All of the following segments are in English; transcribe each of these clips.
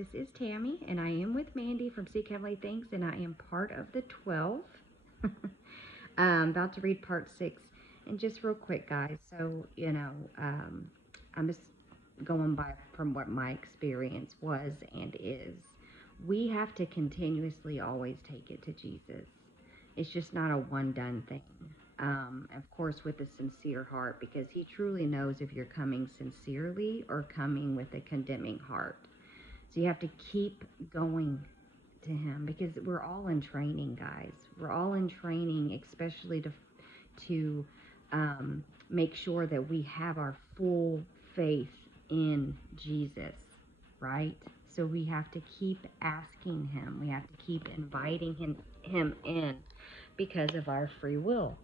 This is Tammy, and I am with Mandy from Seek Heavenly Things, and I am part of the 12. I'm about to read part 6. And just real quick, guys, so, I'm just going by from what my experience was and is. We have to continuously always take it to Jesus. It's just not a one-done thing. Of course, with a sincere heart, because he truly knows if you're coming sincerely or coming with a condemning heart. So you have to keep going to him, because we're all in training, guys. We're all in training, especially to make sure that we have our full faith in Jesus, right? So we have to keep asking him. We have to keep inviting him in because of our free will.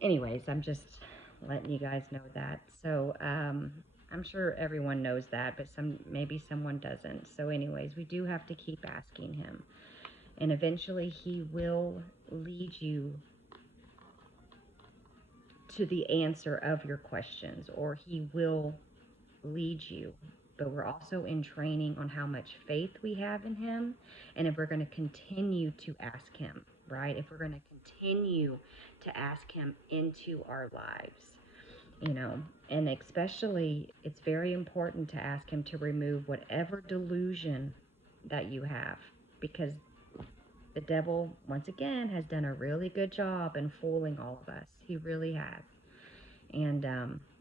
Anyways, I'm just letting you guys know that. So I'm sure everyone knows that, but maybe someone doesn't. So anyways, we do have to keep asking him. And eventually he will lead you to the answer of your questions, or he will lead you. But we're also in training on how much faith we have in him, and if we're going to continue to ask him, right? If we're going to continue to ask him into our lives, and especially it's very important to ask him to remove whatever delusion that you have, because the devil, once again, has done a really good job in fooling all of us. He really has. And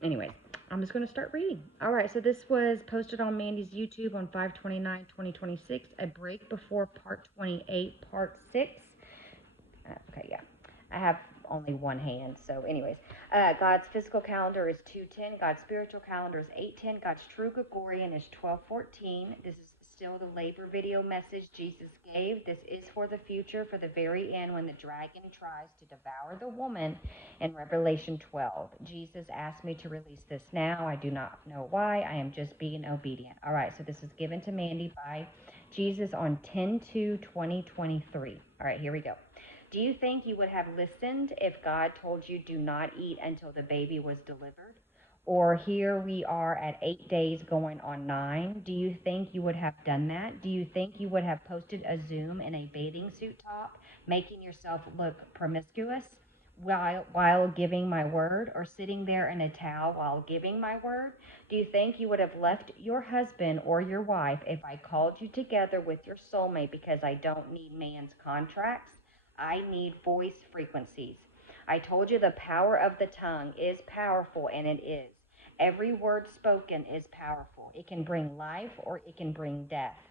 anyways, I'm just going to start reading. All right, so this was posted on Mandy's YouTube on 5/29/2026, a break before part 28, part 6. Okay, yeah. I have only one hand, so anyways. God's physical calendar is 2/10. God's spiritual calendar is 8/10. God's true Gregorian is 12/14. This is still the labor video message Jesus gave. This is for the future, for the very end, when the dragon tries to devour the woman in Revelation 12. Jesus asked me to release this now. I do not know why. I am just being obedient. All right, so this is given to Mandy by Jesus on 10/2/2023. All right, here we go. Do you think you would have listened if God told you do not eat until the baby was delivered? Or here we are at 8 days going on 9. Do you think you would have done that? Do you think you would have posted a Zoom in a bathing suit top, making yourself look promiscuous while giving my word, or sitting there in a towel while giving my word? Do you think you would have left your husband or your wife if I called you together with your soulmate, because I don't need man's contracts? I need voice frequencies. I told you the power of the tongue is powerful, and it is. Every word spoken is powerful. It can bring life or it can bring death.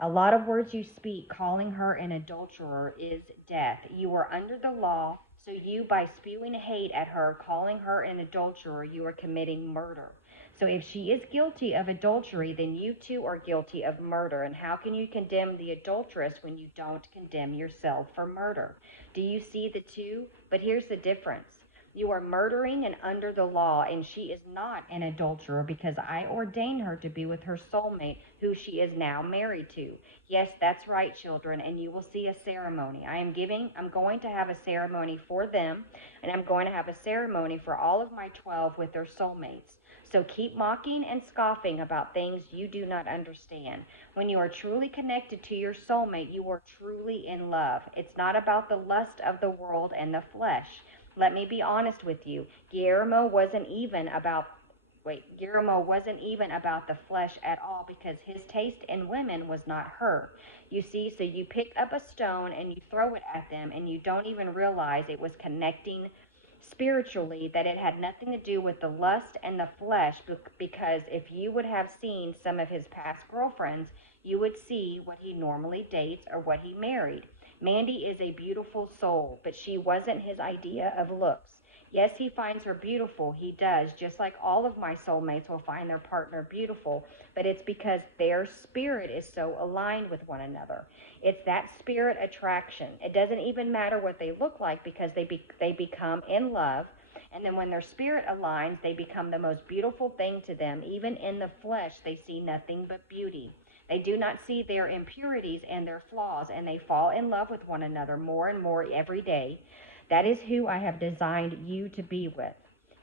A lot of words you speak, calling her an adulterer, is death. You are under the law, so you, by spewing hate at her, calling her an adulterer, you are committing murder. So if she is guilty of adultery, then you too are guilty of murder. And how can you condemn the adulteress when you don't condemn yourself for murder? Do you see the two? But here's the difference. You are murdering and under the law, and she is not an adulterer, because I ordained her to be with her soulmate, who she is now married to. Yes, that's right, children, and you will see a ceremony. I'm going to have a ceremony for them, and I'm going to have a ceremony for all of my 12 with their soulmates. So keep mocking and scoffing about things you do not understand. When you are truly connected to your soulmate, you are truly in love. It's not about the lust of the world and the flesh. Let me be honest with you. Guillermo wasn't even about the flesh at all, because his taste in women was not her. You see, so you pick up a stone and you throw it at them, and you don't even realize it was connecting spiritually, that it had nothing to do with the lust and the flesh, because if you would have seen some of his past girlfriends, you would see what he normally dates or what he married. Mandy is a beautiful soul, but she wasn't his idea of looks. Yes, he finds her beautiful. He does, just like all of my soulmates will find their partner beautiful, but it's because their spirit is so aligned with one another. It's that spirit attraction. It doesn't even matter what they look like, because they become in love, and then when their spirit aligns, they become the most beautiful thing to them. Even in the flesh, they see nothing but beauty. They do not see their impurities and their flaws, and they fall in love with one another more and more every day. That is who I have designed you to be with.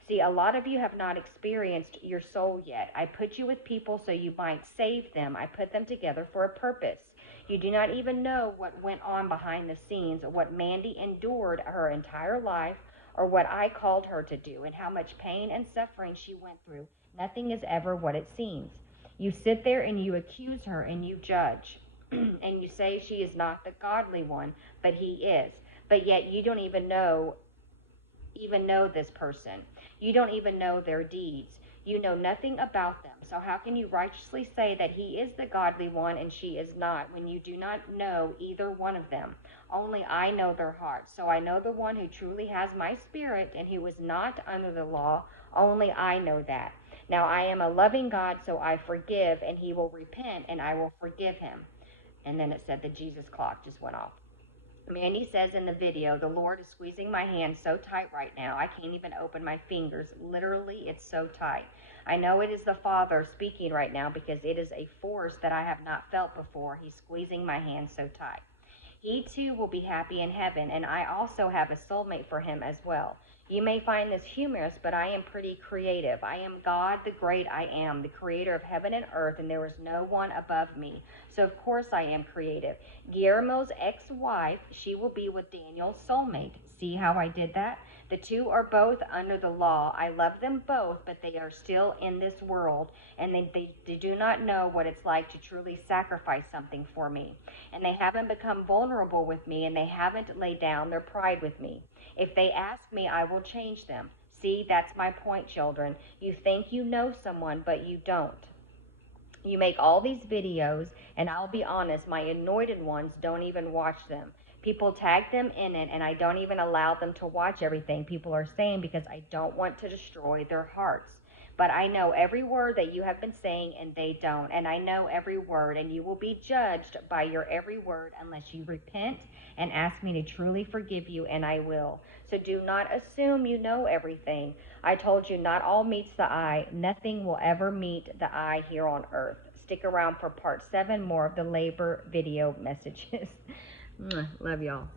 See, a lot of you have not experienced your soul yet. I put you with people so you might save them. I put them together for a purpose. You do not even know what went on behind the scenes, or what Mandy endured her entire life, or what I called her to do, and how much pain and suffering she went through. Nothing is ever what it seems. You sit there and you accuse her and you judge, and you say she is not the godly one, but he is. But yet you don't even know this person. You don't even know their deeds. You know nothing about them. So how can you righteously say that he is the godly one and she is not, when you do not know either one of them? Only I know their hearts. So I know the one who truly has my spirit and who is not under the law. Only I know that. Now I am a loving God, so I forgive, and he will repent, and I will forgive him. And then it said the Jesus clock just went off. Mandy says in the video, the Lord is squeezing my hand so tight right now, I can't even open my fingers. Literally, it's so tight. I know it is the Father speaking right now, because it is a force that I have not felt before. He's squeezing my hand so tight. He too will be happy in heaven, and I also have a soulmate for him as well. You may find this humorous, but I am pretty creative. I am God, the great I am, the creator of heaven and earth, and there is no one above me. So of course I am creative. Guillermo's ex-wife, she will be with Daniel's soulmate. See how I did that? The two are both under the law. I love them both, but they are still in this world, and they do not know what it's like to truly sacrifice something for me. And they haven't become vulnerable with me, and they haven't laid down their pride with me. If they ask me, I will change them. See, that's my point, children. You think you know someone, but you don't. You make all these videos, and I'll be honest, my anointed ones don't even watch them. People tag them in it, and I don't even allow them to watch everything people are saying, because I don't want to destroy their hearts. But I know every word that you have been saying, and they don't. And I know every word, and you will be judged by your every word unless you repent and ask me to truly forgive you, and I will. So do not assume you know everything. I told you not all meets the eye. Nothing will ever meet the eye here on earth. Stick around for part 7, more of the labor video messages. Love y'all.